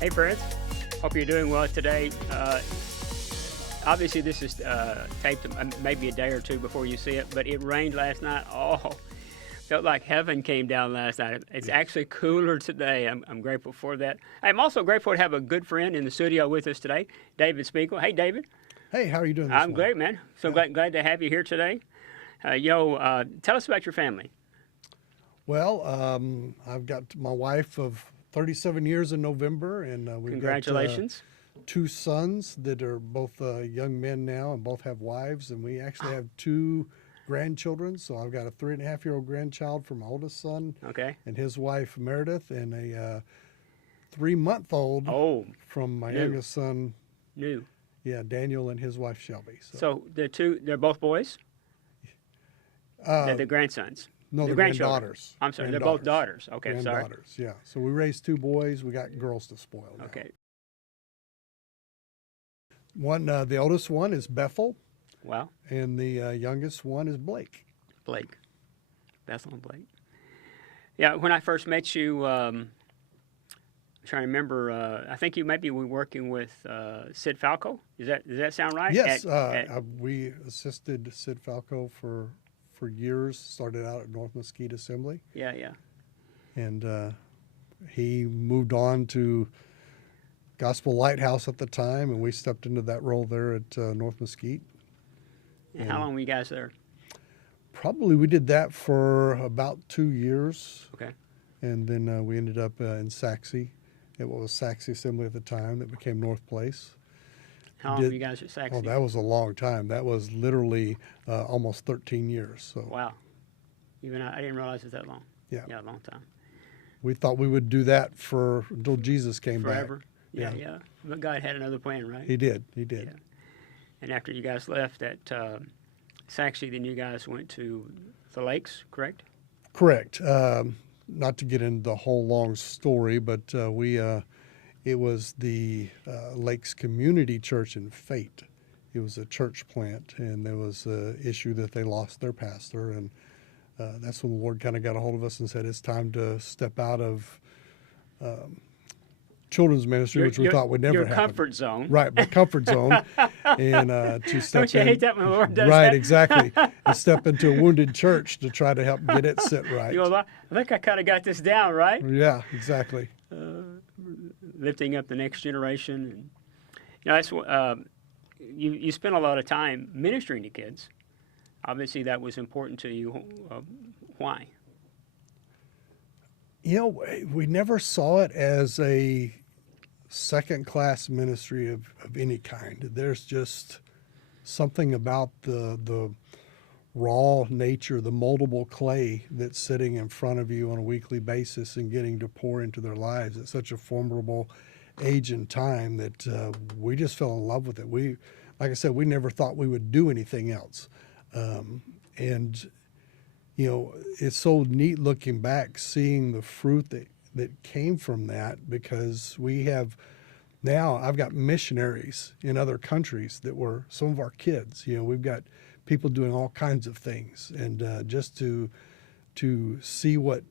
Hey friends, hope you're doing well today. Obviously this is taped maybe a day or two before you see it, but it rained last night. Oh, felt like heaven came down last night. It's actually cooler today. I'm grateful for that. I'm also grateful to have a good friend in the studio with us today, David Spiegel. Hey David. Hey, how are you doing this I'm morning? great, man. So glad to have you here today. Tell us about your family. Well, I've got my wife of 37 years in November, and we've Congratulations. got two sons that are both young men now and both have wives, and we actually have two grandchildren. So I've got a 3.5-year-old grandchild from my oldest son Okay. and his wife Meredith, and a 3-month-old Oh, from my new. youngest son, new. Daniel, and his wife Shelby. So they're both boys? They're the grandsons? No, The they're grandchildren. granddaughters. I'm sorry, they're both daughters. Okay, sorry. Granddaughters, yeah. So we raised two boys. We got girls to spoil now. Okay. The oldest one is Bethel, Well, and the youngest one is Blake. Blake. Bethel and Blake. Yeah, when I first met you, I'm trying to remember, I think you maybe were working with Sid Falco. Does that sound right? Yes, we assisted Sid Falco for years. Started out at North Mesquite Assembly, Yeah. and he moved on to Gospel Lighthouse at the time, and we stepped into that role there at North Mesquite. And how long were you guys there? Probably we did that for about 2 years, Okay. and then we ended up in Saxe, at what was Saxe Assembly at the time, that became North Place. How long were you guys at Saxe? Oh, that was a long time. That was literally almost 13 years. So Wow. Even I didn't realize it was that long. Yeah. Yeah, a long time. we thought we would do that until Jesus came Forever. back. Yeah. But God had another plan, right? He did. Yeah. And after you guys left at Saxe, then you guys went to the lakes, correct? Correct. Not to get into the whole long story, but it was the Lakes Community Church in Fate. It was a church plant, and there was an issue that they lost their pastor, and that's when the Lord kind of got a hold of us and said it's time to step out of children's ministry, which we thought would never happen. Your comfort zone. Right, my comfort zone, and to step Don't you in. hate that when the Lord does Right, that? exactly. And step into a wounded church to try to help get it set right. You go, I think I kind of got this down, right? Yeah, exactly. Lifting up the next generation. And, that's you spent a lot of time ministering to kids. Obviously, that was important to you. Why? We never saw it as a second-class ministry of any kind. There's just something about the raw nature, the moldable clay that's sitting in front of you on a weekly basis and getting to pour into their lives at such a formidable age and time that we just fell in love with it. Like I said, we never thought we would do anything else. And it's so neat looking back, seeing the fruit that came from that, because I've got missionaries in other countries that were some of our kids. We've got people doing all kinds of things, and just to see what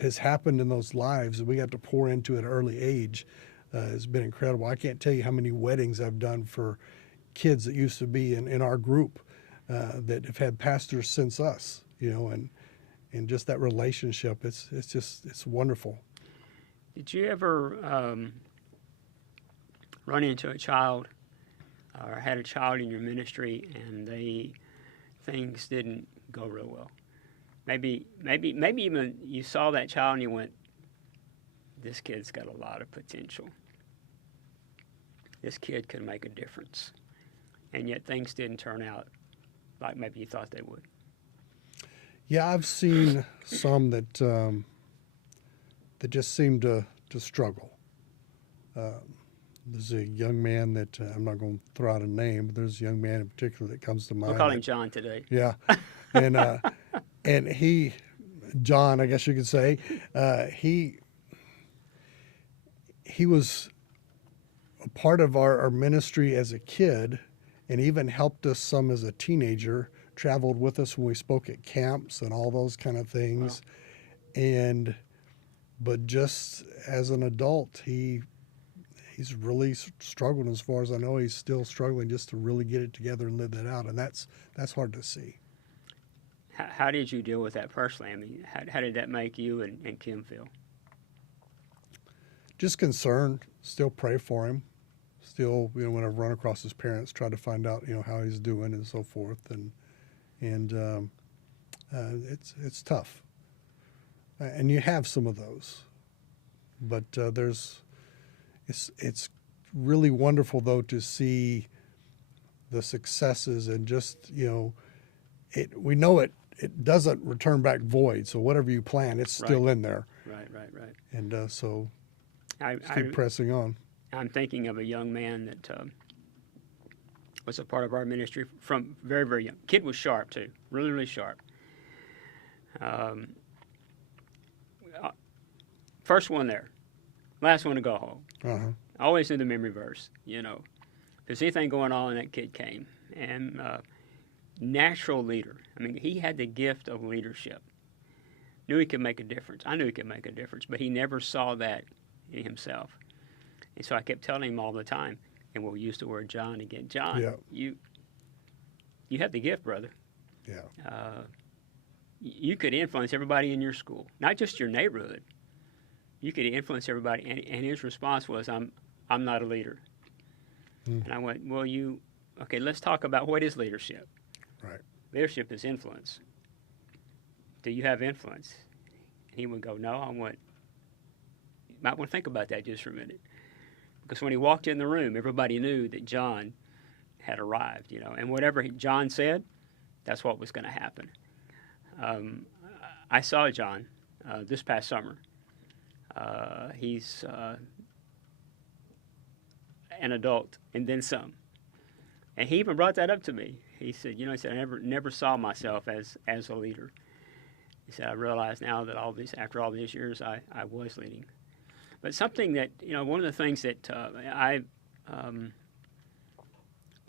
has happened in those lives that we got to pour into at an early age has been incredible. I can't tell you how many weddings I've done for kids that used to be in our group that have had pastors since us, and just that relationship. It's wonderful. Did you ever run into a child or had a child in your ministry and things didn't go real well? Maybe even you saw that child and you went, this kid's got a lot of potential. This kid could make a difference. And yet things didn't turn out like maybe you thought they would. Yeah, I've seen some that just seem to struggle. There's a young man that I'm not going to throw out a name, but there's a young man in particular that comes to mind. We'll call him John today. Yeah, and he, John, I guess you could say, he was a part of our ministry as a kid, and even helped us some as a teenager. Traveled with us when we spoke at camps and all those kind of things. Wow. But just as an adult, he he's really struggled. As far as I know, he's still struggling just to really get it together and live that out, and that's hard to see. How did you deal with that personally? I mean, how did that make you and Kim feel? Just concerned. Still pray for him. Still, when I run across his parents, try to find out, how he's doing and so forth. And it's tough. And you have some of those, but it's really wonderful though to see the successes and just we know it doesn't return back void. So whatever you plan, it's still in there. Right. And so I keep pressing on. I'm thinking of a young man that was a part of our ministry from very, very young. Kid was sharp too, really, really sharp. First one there, last one to go home. Uh-huh. Always knew the memory verse. If there's anything going on, that kid came. And natural leader. I mean, he had the gift of leadership. Knew he could make a difference. I knew he could make a difference, but he never saw that in himself. And so I kept telling him all the time, and we'll use the word John again. John, you have the gift, brother. Yeah. You could influence everybody in your school, not just your neighborhood. You could influence everybody. And his response was, I'm not a leader. And I went, well, okay, let's talk about what is leadership. Right. Leadership is influence. Do you have influence? And he would go, no. I went, you might want to think about that just for a minute. Because when he walked in the room, everybody knew that John had arrived, and whatever John said, that's what was going to happen. I saw John this past summer. He's an adult and then some. And he even brought that up to me. He said, I never saw myself as a leader. He said, I realize now that after all these years, I was leading. But something that, one of the things that one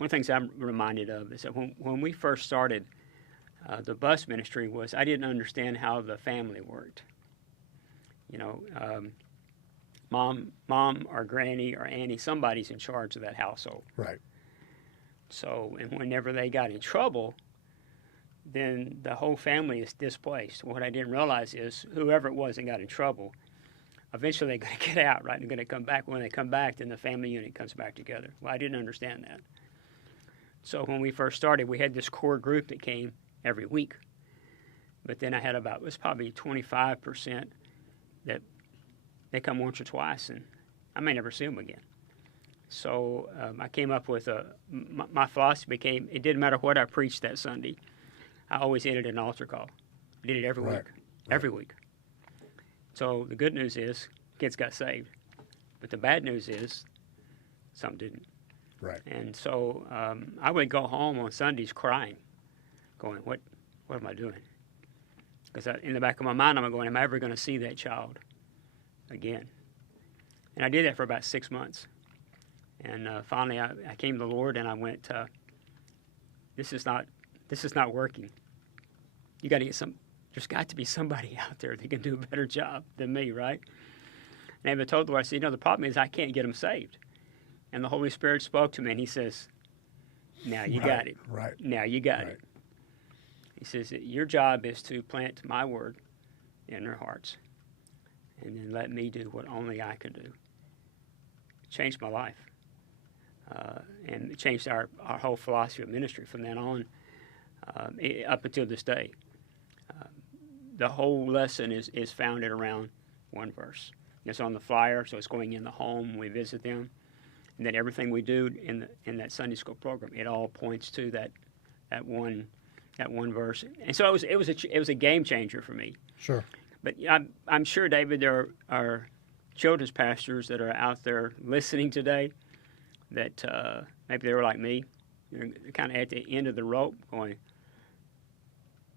of the things I'm reminded of is that when we first started the bus ministry I didn't understand how the family worked. Mom or granny or auntie, somebody's in charge of that household. Right. So, and whenever they got in trouble, then the whole family is displaced. What I didn't realize is whoever it was that got in trouble, eventually they're going to get out, right? They're going to come back. When they come back, then the family unit comes back together. Well, I didn't understand that. So when we first started, we had this core group that came every week. But then I had it was probably 25% that they come once or twice, and I may never see them again. So I came up with my philosophy became, it didn't matter what I preached that Sunday. I always ended an altar call. I did it every week. Every week. So the good news is kids got saved. But the bad news is some didn't. Right. And so I would go home on Sundays crying, going, what am I doing? Because in the back of my mind, I'm going, am I ever going to see that child again? And I did that for about 6 months. And finally, I came to the Lord, and I went, this is not working. You got to get there's got to be somebody out there that can do a better job than me, right? And I told the Lord, I said, the problem is I can't get them saved. And the Holy Spirit spoke to me, and he says, now you got it. Right. Now you got it. He says, your job is to plant my word in their hearts, and then let me do what only I can do. It changed my life. And it changed our whole philosophy of ministry from then on up until this day. The whole lesson is founded around one verse. It's on the flyer, so it's going in the home. We visit them. And then everything we do in that Sunday school program, it all points to that one verse. And so it was a game changer for me. Sure. But I'm sure, David, there are children's pastors that are out there listening today that maybe they were like me. They're kind of at the end of the rope going,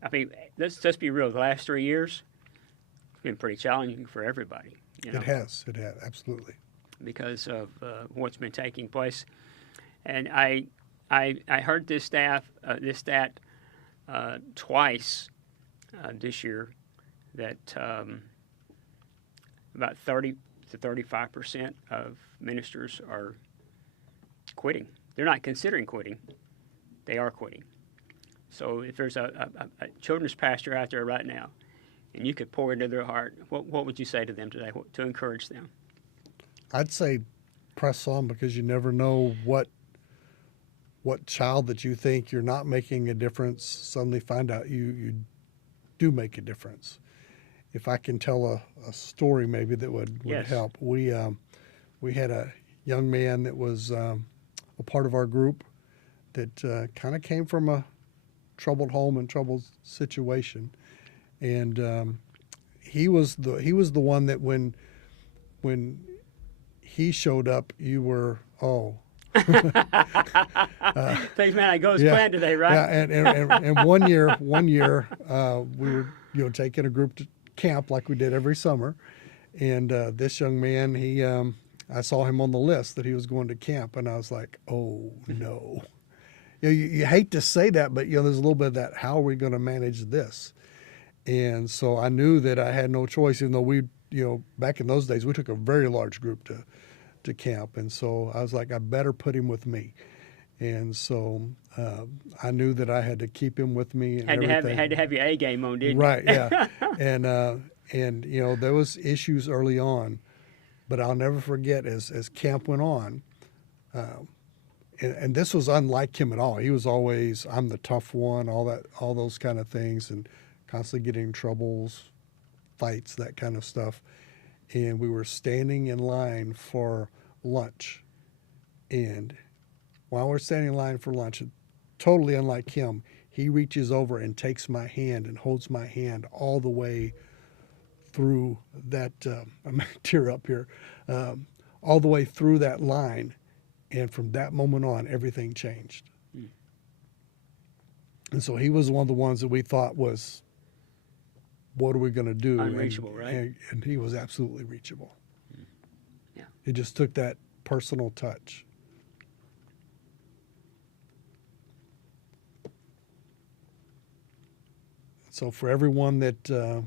I mean, let's just be real. The last 3 years, it's been pretty challenging for everybody. It has, absolutely. Because of what's been taking place. And I heard this stat twice this year that about 30% So 35% of ministers are quitting. They're not considering quitting. They are quitting. So if there's a children's pastor out there right now, and you could pour into their heart, what would you say to them today to encourage them? I'd say press on, because you never know what child that you think you're not making a difference suddenly find out you do make a difference. If I can tell a story maybe that would Yes. help. We had a young man that was a part of our group that kind of came from a troubled home and troubled situation, and he was the one that when he showed up, you were Things may not go as planned today, right? Yeah, and one year we were taking a group to camp like we did every summer, and this young man, I saw him on the list that he was going to camp, and I was like, oh no. You hate to say that, but there's a little bit of that. How are we going to manage this? And so I knew that I had no choice, even though we, back in those days, we took a very large group to camp. And so I was like, I better put him with me. And so I knew that I had to keep him with me. And had to have your A game on, didn't you? Right, yeah. and there was issues early on, but I'll never forget as camp went on. And this was unlike him at all. He was always, I'm the tough one, all those kind of things, and constantly getting in troubles, fights, that kind of stuff. And we were standing in line for lunch. And while we're standing in line for lunch, totally unlike him, he reaches over and takes my hand and holds my hand all the way through that, I'm going to tear up here, all the way through that line. And from that moment on, everything changed. Mm. And so he was one of the ones that we thought was, what are we going to do? Unreachable, right? And he was absolutely reachable. Mm. Yeah. It just took that personal touch. So for everyone that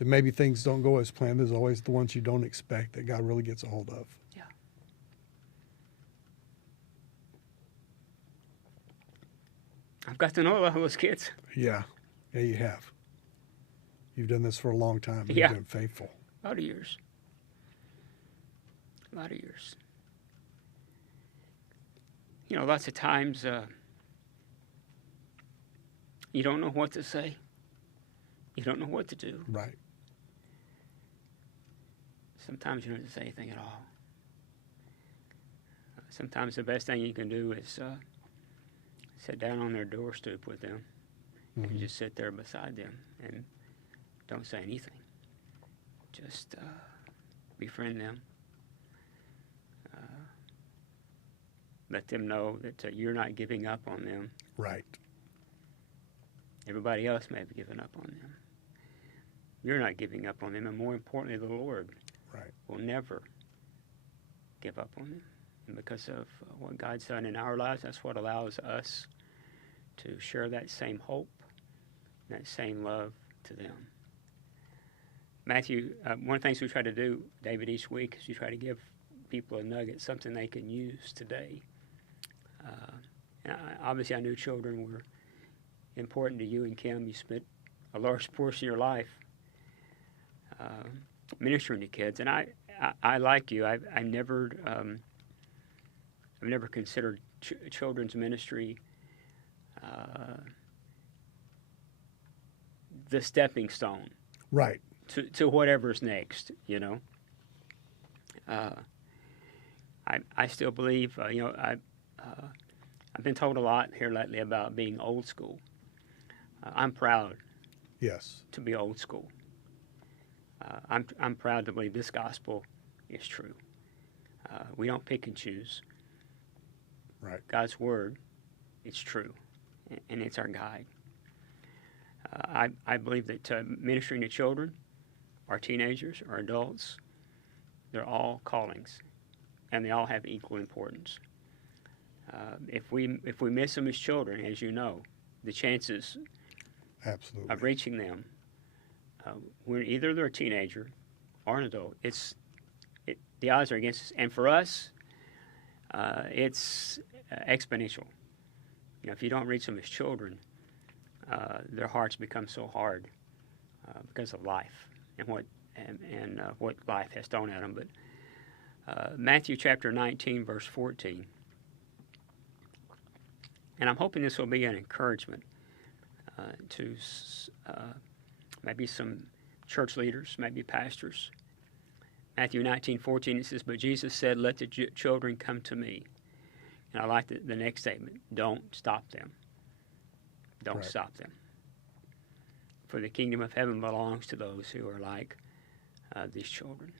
maybe things don't go as planned, there's always the ones you don't expect that God really gets a hold of. Yeah. I've got to know a lot of those kids. Yeah, you have. You've done this for a long time. You've been faithful. A lot of years. A lot of years. Lots of times you don't know what to say. You don't know what to do. Right. Sometimes you don't have to say anything at all. Sometimes the best thing you can do is sit down on their doorstep with them and just sit there beside them and don't say anything. Just befriend them. Let them know that you're not giving up on them. Right. Everybody else may have given up on them. You're not giving up on them, and more importantly, the Lord will never give up on them. And because of what God's done in our lives, that's what allows us to share that same hope, that same love to them. Matthew, one of the things we try to do, David, each week is we try to give people a nugget, something they can use today. Obviously, I knew children were important to you and Kim. You spent a large portion of your life ministering to kids, and I like you. I've never considered children's ministry the stepping stone, right, to whatever's next. I still believe. I've been told a lot here lately about being old school. I'm proud. Yes. To be old school. I'm proud to believe this gospel is true. We don't pick and choose. Right. God's word, it's true, and it's our guide. I believe that ministering to children, or teenagers, or adults, they're all callings, and they all have equal importance. If we miss them as children, as you know, the chances absolutely of reaching them when either they're a teenager or an adult, the odds are against us. And for us, it's exponential. If you don't reach them as children, their hearts become so hard because of life and what life has thrown at them. But Matthew chapter 19, verse 14. And I'm hoping this will be an encouragement to maybe some church leaders, maybe pastors. Matthew 19:14, it says, "But Jesus said, 'Let the children come to me.'" And I like the next statement, "Don't stop them. Don't stop them. For the kingdom of heaven belongs to those who are like these children."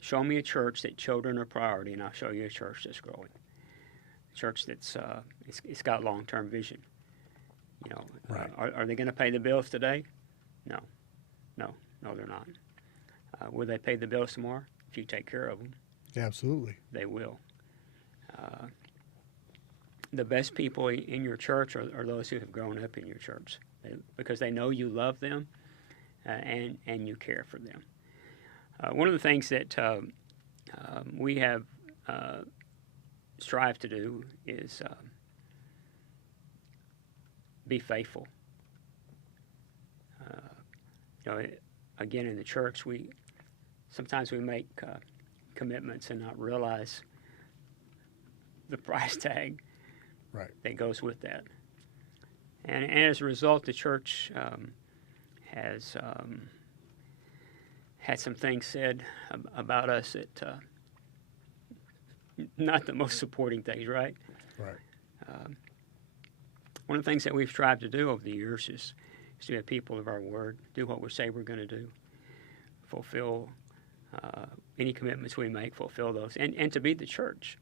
Show me a church that children are priority, and I'll show you a church that's growing. A church that's it's got long-term vision. Are they going to pay the bills today? No, they're not. Will they pay the bills tomorrow? If you take care of them, absolutely, they will. The best people in your church are those who have grown up in your church, because they know you love them and you care for them. One of the things that we have strived to do is be faithful. Again, in the church, sometimes we make commitments and not realize the price tag that goes with that. And as a result, the church has had some things said about us that not the most supporting things, right? One of the things that we've strived to do over the years is to be a people of our word, do what we say we're going to do, fulfill any commitments we make, fulfill those, and to be the church.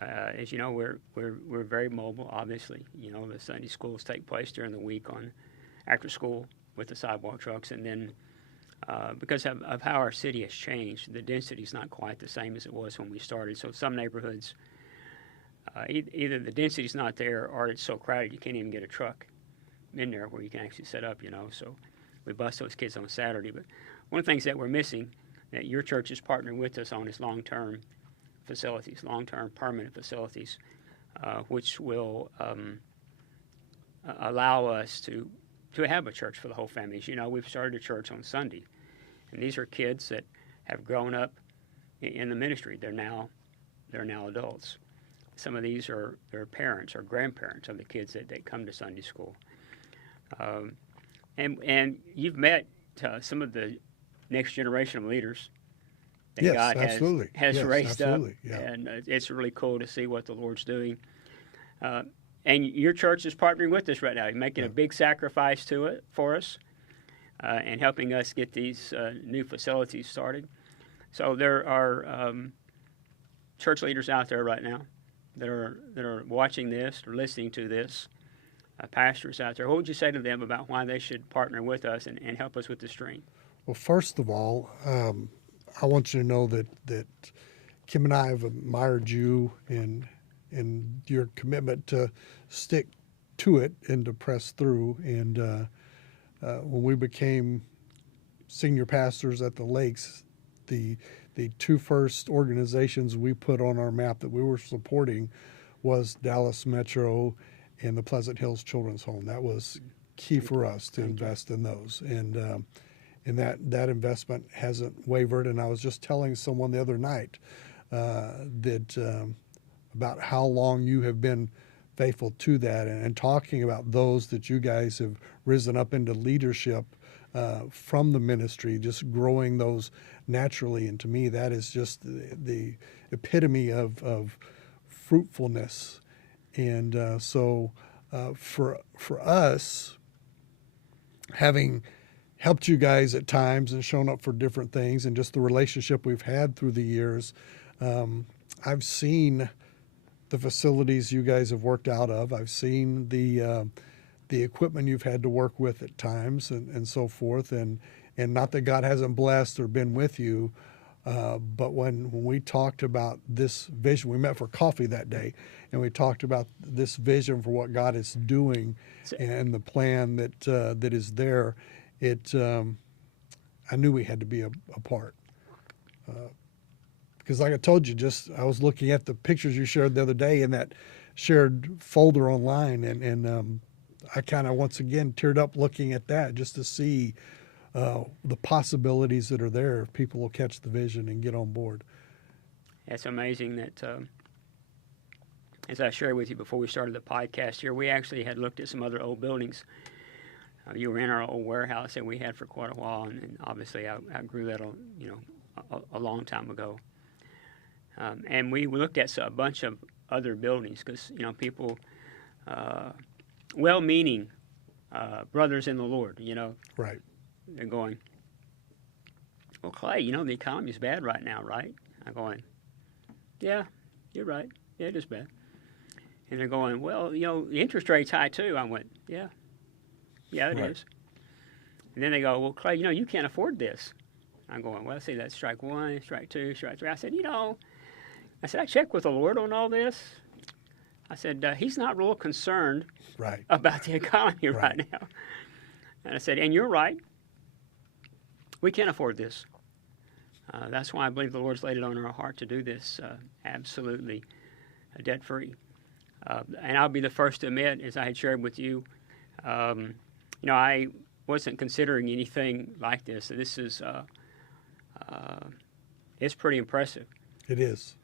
As you know, we're very mobile. Obviously, the Sunday schools take place during the week after school with the sidewalk trucks, and then because of how our city has changed, the density is not quite the same as it was when we started. So some neighborhoods, either the density is not there, or it's so crowded you can't even get a truck in there where you can actually set up. So we bus those kids on Saturday. But one of the things that we're missing, that your church is partnering with us on, is long-term facilities, long-term permanent facilities, which will allow us to have a church for the whole family. As you know, we've started a church on Sunday, and these are kids that have grown up in the ministry. They're now adults. Some of these are their parents or grandparents of the kids that come to Sunday school. And you've met some of the next generation of leaders that God has raised up, and it's really cool to see what the Lord's doing. And your church is partnering with us right now. You're making a big sacrifice for us, and helping us get these new facilities started. So there are church leaders out there right now that are watching this or listening to this. Pastors out there. What would you say to them about why they should partner with us and help us with the stream? Well, first of all, I want you to know that Kim and I have admired you and your commitment to stick to it and to press through. And when we became senior pastors at the Lakes, the two first organizations we put on our map that we were supporting was Dallas Metro and the Pleasant Hills Children's Home. That was key for us to invest in those. And that investment hasn't wavered. And I was just telling someone the other night that about how long you have been faithful to that, and talking about those that you guys have risen up into leadership from the ministry, just growing those naturally. And to me, that is just the epitome of fruitfulness. And so for us, having helped you guys at times and shown up for different things, and just the relationship we've had through the years, I've seen the facilities you guys have worked out of. I've seen the equipment you've had to work with at times, and so forth. And not that God hasn't blessed or been with you, but when we talked about this vision, we met for coffee that day, and we talked about this vision for what God is doing and the plan that is there. It I knew we had to be a part. Because like I told you, I was looking at the pictures you shared the other day in that shared folder online, and I kind of once again teared up looking at that just to see the possibilities that are there if people will catch the vision and get on board. It's amazing that, as I shared with you before we started the podcast here, we actually had looked at some other old buildings. You were in our old warehouse that we had for quite a while, and obviously I grew that, a long time ago. And we looked at a bunch of other buildings because, people, well-meaning brothers in the Lord, Right. they're going, well, Clay, the economy's bad right now, right? I'm going, yeah, you're right. Yeah, it is bad. And they're going, well, the interest rate's high too. I went, yeah, it is. And then they go, well, Clay, you can't afford this. I'm going, well, see, that's strike one, strike two, strike three. I said, I checked with the Lord on all this. I said, he's not real concerned about the economy right now. And I said, and you're right. We can't afford this. That's why I believe the Lord's laid it on our heart to do this absolutely debt-free. And I'll be the first to admit, as I had shared with you, I wasn't considering anything like this. This is, it's pretty impressive. It is.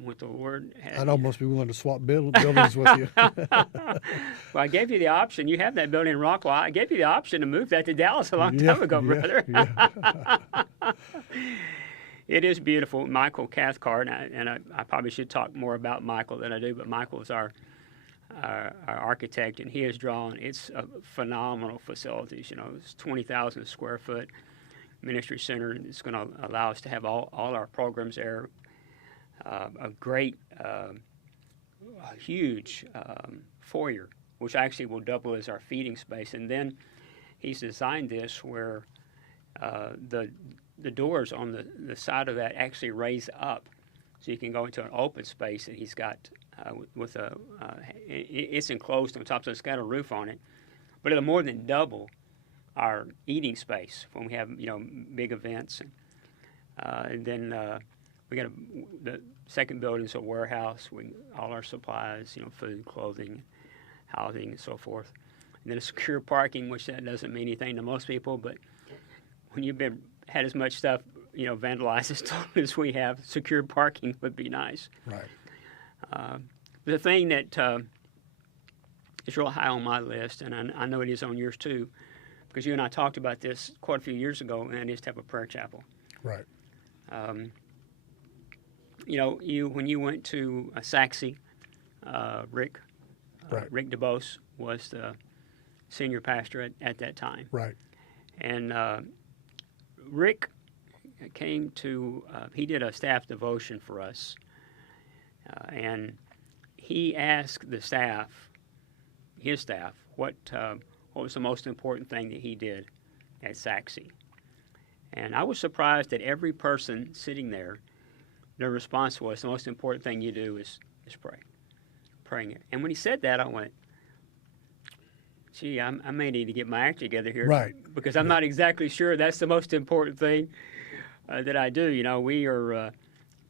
What the Lord has. I'd almost be willing to swap buildings with you. Well, I gave you the option. You have that building in Rockwall. I gave you the option to move that to Dallas a long time ago, brother. Yeah. It is beautiful. Michael Cathcart, and I probably should talk more about Michael than I do, but Michael is our architect, and he has drawn, it's a phenomenal facilities. It's 20,000 square foot ministry center. It's going to allow us to have all our programs there. A great, huge foyer, which actually will double as our feeding space. And then he's designed this where the doors on the side of that actually raise up, so you can go into an open space. And he's got it's enclosed on top, so it's got a roof on it, but it'll more than double our eating space when we have big events. And then we got the second building is a warehouse. All our supplies, food, clothing, housing, and so forth. And then a secure parking, which that doesn't mean anything to most people, but when you've had as much stuff, vandalized as totally as we have, secure parking would be nice. Right. The thing that is real high on my list, and I know it is on yours too, because you and I talked about this quite a few years ago, and is to have a prayer chapel. Right. When you went to Saxe, Rick DeBose was the senior pastor at that time. Right. And Rick came to, he did a staff devotion for us, and he asked the staff, his staff, what was the most important thing that he did at Saxe. And I was surprised that every person sitting there, their response was, the most important thing you do is pray. Praying it. And when he said that, I went, gee, I may need to get my act together here. Right. Because I'm not exactly sure that's the most important thing that I do. We are,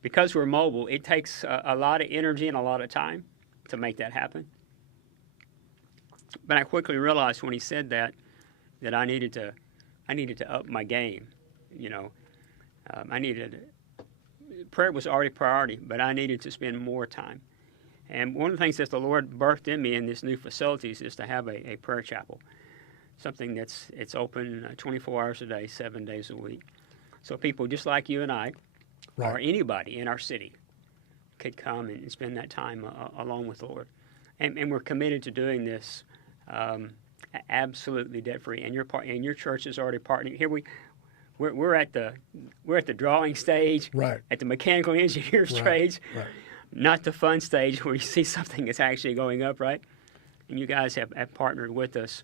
because we're mobile, it takes a lot of energy and a lot of time to make that happen. But I quickly realized when he said that I needed to up my game. Prayer was already a priority, but I needed to spend more time. And one of the things that the Lord birthed in me in this new facilities is to have a prayer chapel, something it's open 24 hours a day, 7 days a week. So people just like you and I, right, or anybody in our city, could come and spend that time along with the Lord. And we're committed to doing this absolutely debt-free. And your church is already partnering. Here we're at the drawing stage, right, at the mechanical engineer stage, right. Not the fun stage where you see something that's actually going up, right? And you guys have partnered with us.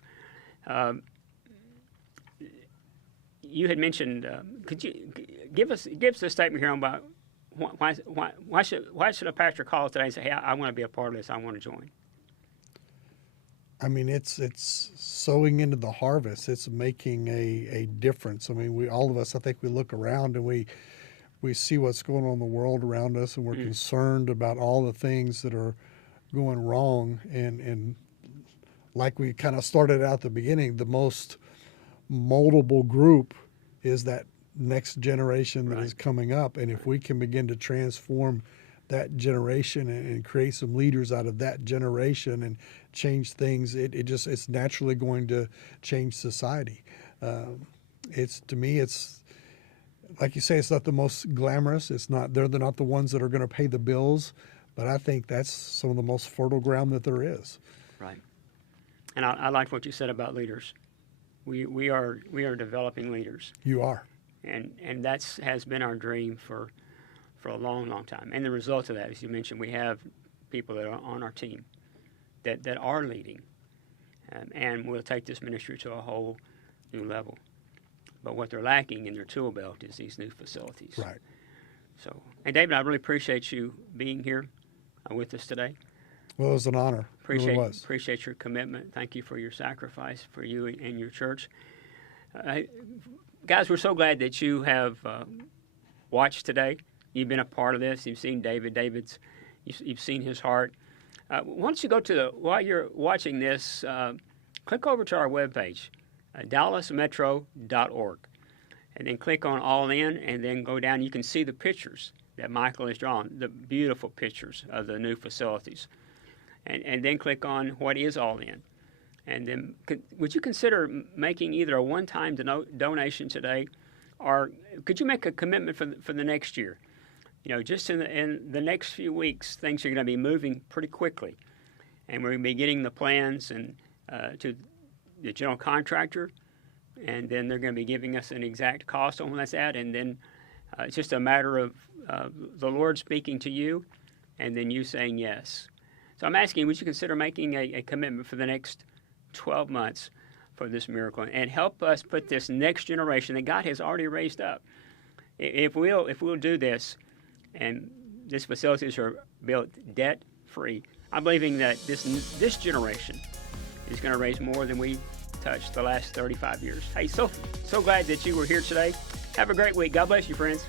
You had mentioned, could you give us a statement here about why should a pastor call us today and say, hey, I want to be a part of this, I want to join? I mean, it's sowing into the harvest. It's making a difference. I mean, we all of us, I think, we look around and we see what's going on in the world around us, and we're concerned about all the things that are going wrong. And like we kind of started out at the beginning, the most moldable group is that next generation that is coming up. And if we can begin to transform that generation and create some leaders out of that generation and change things, it's naturally going to change society. To me, it's like you say, it's not the most glamorous. They're not the ones that are going to pay the bills, but I think that's some of the most fertile ground that there is. Right. And I like what you said about leaders. We are developing leaders. You are. And has been our dream for a long, long time. And the result of that, as you mentioned, we have people that are on our team that are leading, and will take this ministry to a whole new level. But what they're lacking in their tool belt is these new facilities. Right. So, and David, I really appreciate you being here with us today. Well, it was an honor. It really was. Appreciate your commitment. Thank you for your sacrifice for you and your church. Guys, we're so glad that you have watched today. You've been a part of this. You've seen David. You've seen his heart. Why don't you while you're watching this, click over to our webpage, dallasmetro.org, and then click on All In, and then go down. You can see the pictures that Michael has drawn, the beautiful pictures of the new facilities. And then click on What is All In. And then would you consider making either a one-time donation today, or could you make a commitment for the next year? Just in the next few weeks, things are going to be moving pretty quickly. And we're going to be getting the plans and to the general contractor, and then they're going to be giving us an exact cost on what that's at. And then it's just a matter of the Lord speaking to you and then you saying yes. So I'm asking, would you consider making a commitment for the next 12 months for this miracle and help us put this next generation that God has already raised up? If we'll do this, and these facilities are built debt-free, I'm believing that this generation is going to raise more than we touched the last 35 years. Hey, so glad that you were here today. Have a great week. God bless you, friends.